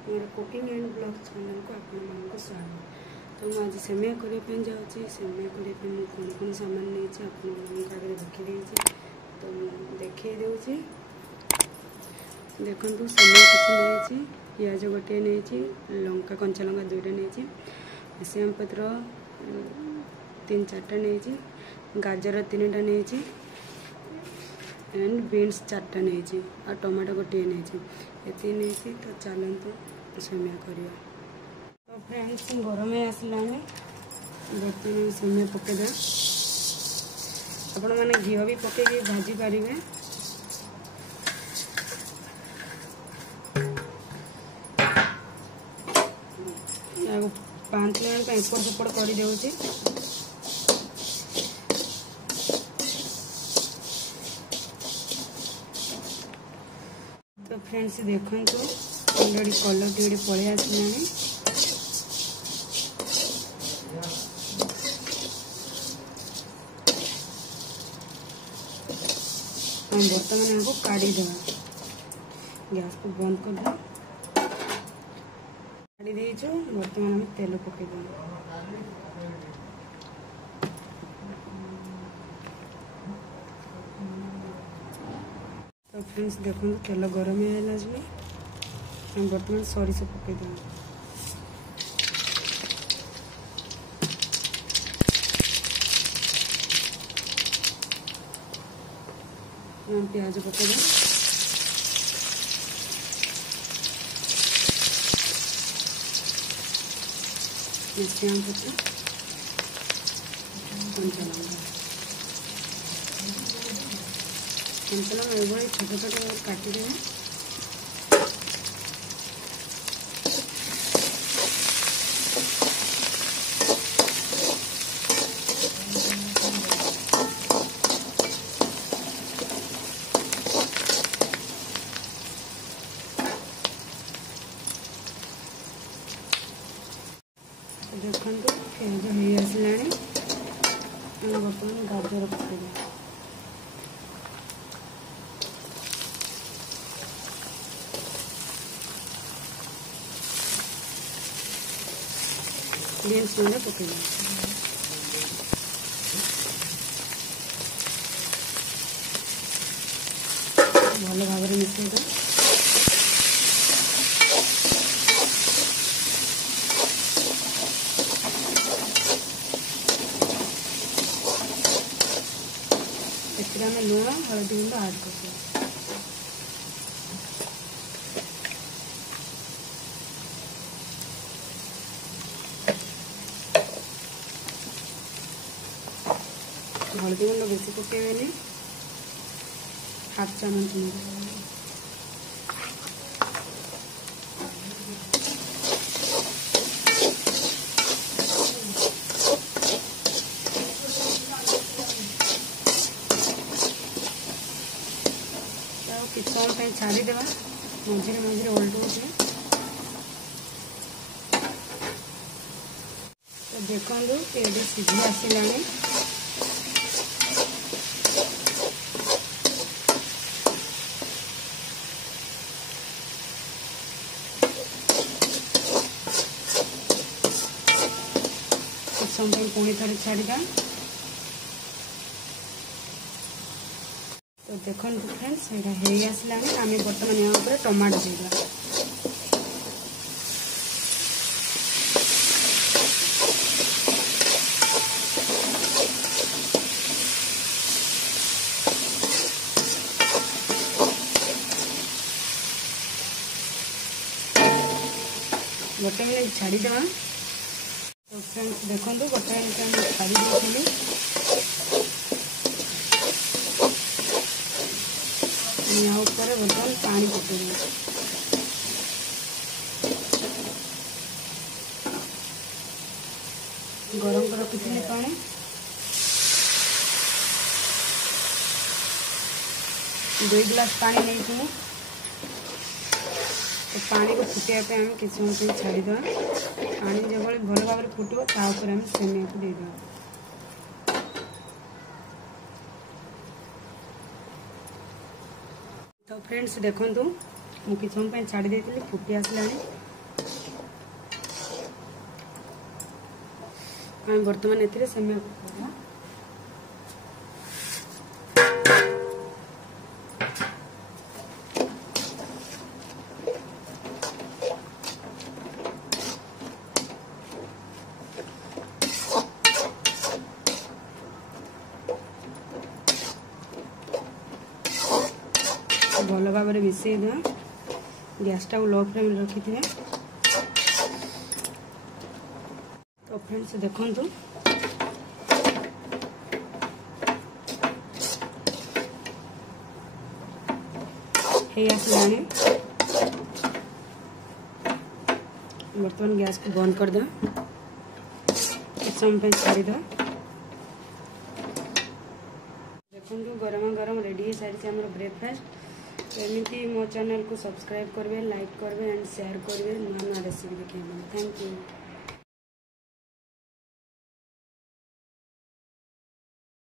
More cooking and blog channel को आपको स्वागत। तो मुझे आज सेमिया करने जाऊँगी। सेमिया करने कौन कौन सामान नहीं आगे रखी तो देखी दूसरी देखु सेमिया किसी नहीं पिज गोटे नहीं लंका कंचा लंका दुईटा नहीं भुसंग पत्र 3-4टा नहीं गाजर 3टा नहीं एंड बीन्स 4टा नहीं और टमाटो गोटे नहीं ये नहीं तो चलते सेमिया करिया। तो फ्रेंड्स गरम आसला बर्तमान सेमिया पकईदे आपण मैंने घी भी पकईकि भाजी पारे 5 मिनट एपट सेपट कर दे। तो फ्रेंड्स देखो ऑलरेडी कलर टे पलि आसला हम बर्तमान हमको काढ़ी देवा गैस को बंद कर दे काढ़ी देचु बर्तमान हम तेल पकईद। तो फ्रेंड्स देखो तेल गरम है हम बर्तमान सरिष पकईद प्याज पकईद भुसंग पत्र कंचा लंका ये छोटे छोटे काटिदे देखो प्याज हो आसला बर्तमान गाजर पकईद बीन्स मैंने पकईद भल भाव मिसेद में लुण हल्दी गुंड ऐड कर हल्दी गुंड बेसी पकेबे हाफ चामच कि समय छाड़ीदे मझे मझे ओल्टू। तो देखो ये सीझी आसला कुछ समय पुणी थे छाड़ीदा। तो देखो फ्रेंड्स ये आसला आम बर्तमान यहाँ टमाटो देगा गोटे मिनट छाड़ीदे। तो फ्रेंड्स देखो गोटे मिनट छाड़ी देती यहाँ ऊपर बर्तमान पानी पकईद गरम कर रखी पानी 2 गिलास पानी नहीं थी। तो पानी को फुटाइवाई आम कि समय छाड़ीद पानी जो भल भाव फुटो तापर आम सेमिया को देद। तो फ्रेंड्स देखो मुझे समय छाड़ी देती फुटी आसला आम बर्तमान एथिरे सेमिया पकाइबा। भल भाव में मिसई देवा। गैसटा लो फ्लेम रखी थे। तो फ्रेंड्स देखंतु हे आसलानी। बर्तमान गैस को बंद कर दे। कुछ समय छाड़ी दे। देखो गरम गरम रेडी हो सारी आम ब्रेकफास्ट। एमती मो चैनल को सब्सक्राइब करेंगे, लाइक करेंगे एंड शेयर करेंगे। नुआ नुआ रेसिपी देखिए। Thank you.